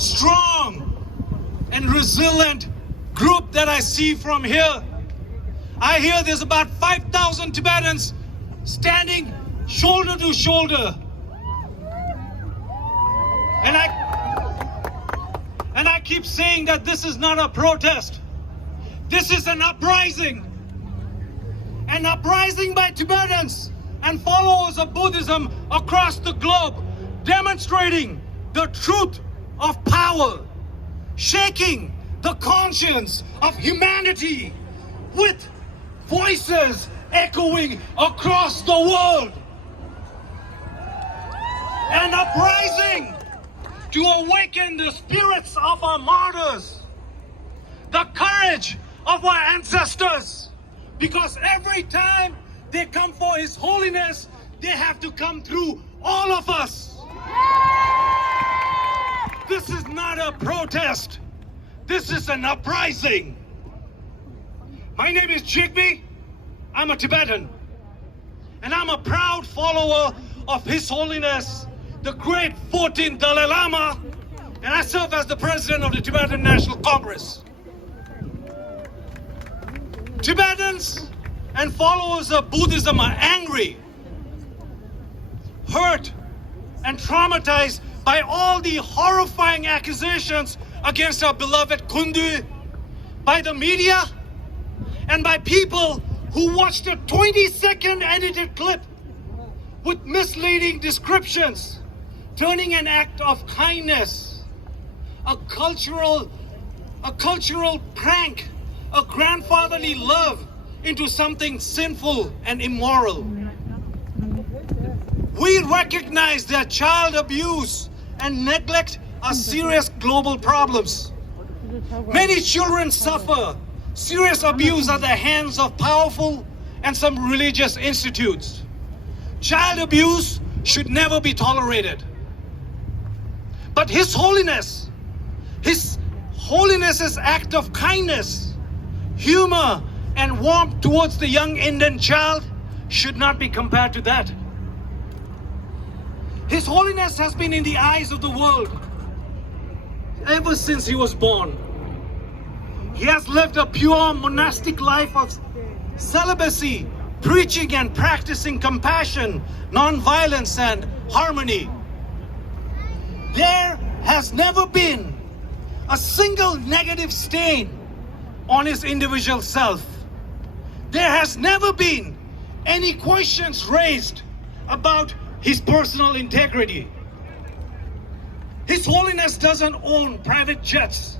strong and resilient group that I see from here. I hear there's about 5,000 Tibetans standing shoulder to shoulder. And I keep saying that this is not a protest. This is an uprising. An uprising by Tibetans and followers of Buddhism across the globe, demonstrating the truth of power, shaking the conscience of humanity with voices echoing across the world. An uprising to awaken the spirits of our martyrs, the courage of our ancestors, because every time they come for His Holiness, they have to come through all of us. This is not a protest. This is an uprising. My name is Jigme. I'm a Tibetan. And I'm a proud follower of His Holiness, the great 14th Dalai Lama. And I serve as the president of the Tibetan National Congress. Tibetans and followers of Buddhism are angry, hurt, and traumatized by all the horrifying accusations against our beloved Kundu, by the media, and by people who watched a 20-second edited clip with misleading descriptions, turning an act of kindness, a cultural prank, a grandfatherly love, into something sinful and immoral. We recognize that child abuse and neglect are serious global problems. Many children suffer serious abuse at the hands of powerful and some religious institutes. Child abuse should never be tolerated. But His Holiness's act of kindness, humor, and warmth towards the young Indian child should not be compared to that. His Holiness has been in the eyes of the world ever since he was born. He has lived a pure monastic life of celibacy, preaching and practicing compassion, non-violence, and harmony. There has never been a single negative stain on his individual self. There has never been any questions raised about his personal integrity. His Holiness doesn't own private jets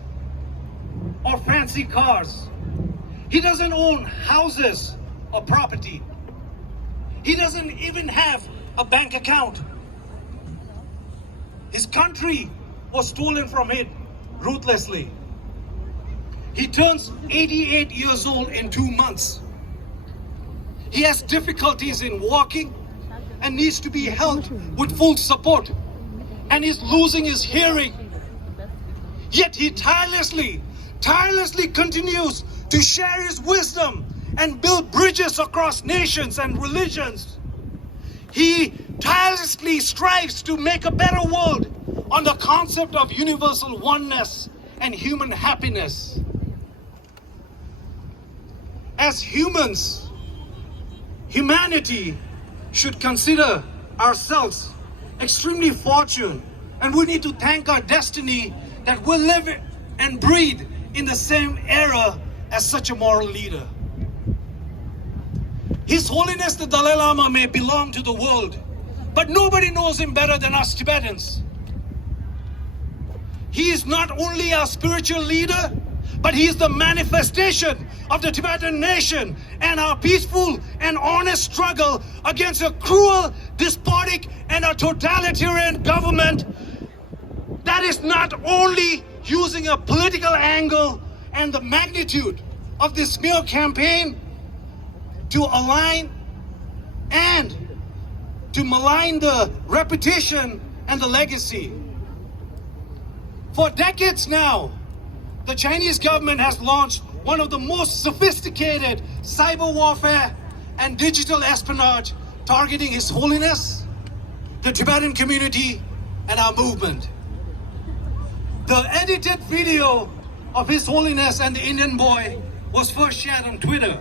or fancy cars. He doesn't own houses or property. He doesn't even have a bank account. His country was stolen from him ruthlessly. He turns 88 years old in 2 months. He has difficulties in walking and needs to be held with full support, and he's losing his hearing. Yet he tirelessly continues to share his wisdom and build bridges across nations and religions. He tirelessly strives to make a better world on the concept of universal oneness and human happiness. As humans, humanity should consider ourselves extremely fortunate, and we need to thank our destiny that we live and breathe in the same era as such a moral leader. His Holiness the Dalai Lama may belong to the world, but nobody knows him better than us Tibetans. He is not only our spiritual leader, but he is the manifestation of the Tibetan nation and our peaceful and honest struggle against a cruel, despotic, and a totalitarian government that is not only using a political angle and the magnitude of this smear campaign to align and to malign the reputation and the legacy. For decades now, the Chinese government has launched one of the most sophisticated cyber warfare and digital espionage targeting His Holiness, the Tibetan community, and our movement. The edited video of His Holiness and the Indian boy was first shared on Twitter,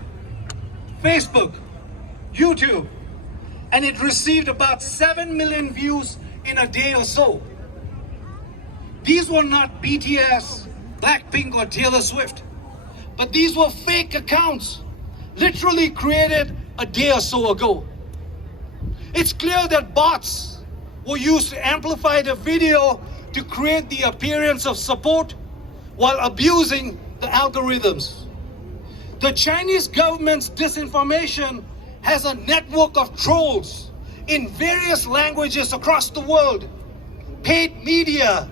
Facebook, YouTube, and it received about 7 million views in a day or so. These were not BTS, Blackpink, or Taylor Swift, but these were fake accounts, literally created a day or so ago. It's clear that bots were used to amplify the video to create the appearance of support while abusing the algorithms. The Chinese government's disinformation has a network of trolls in various languages across the world, paid media,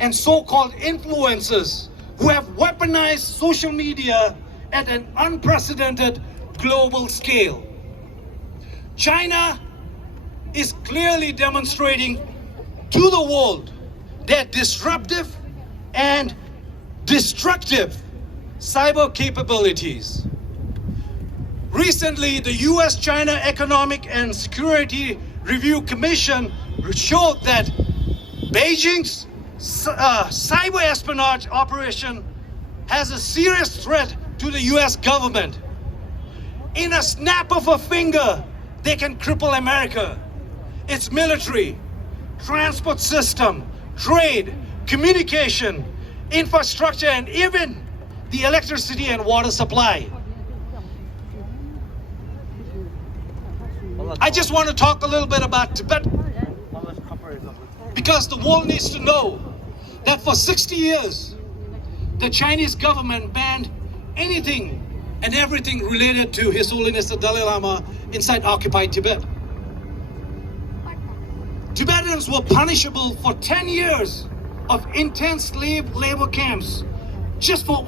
and so-called influencers who have weaponized social media at an unprecedented global scale. China is clearly demonstrating to the world their disruptive and destructive cyber capabilities. Recently, the US-China Economic and Security Review Commission showed that Beijing's cyber espionage operation has a serious threat to the US government. In a snap of a finger, they can cripple America, its military, transport system, trade, communication, infrastructure, and even the electricity and water supply. I just want to talk a little bit about Tibet, because the world needs to know that for 60 years, the Chinese government banned anything and everything related to His Holiness the Dalai Lama inside occupied Tibet. Tibetans were punishable for 10 years of intense slave labor camps just for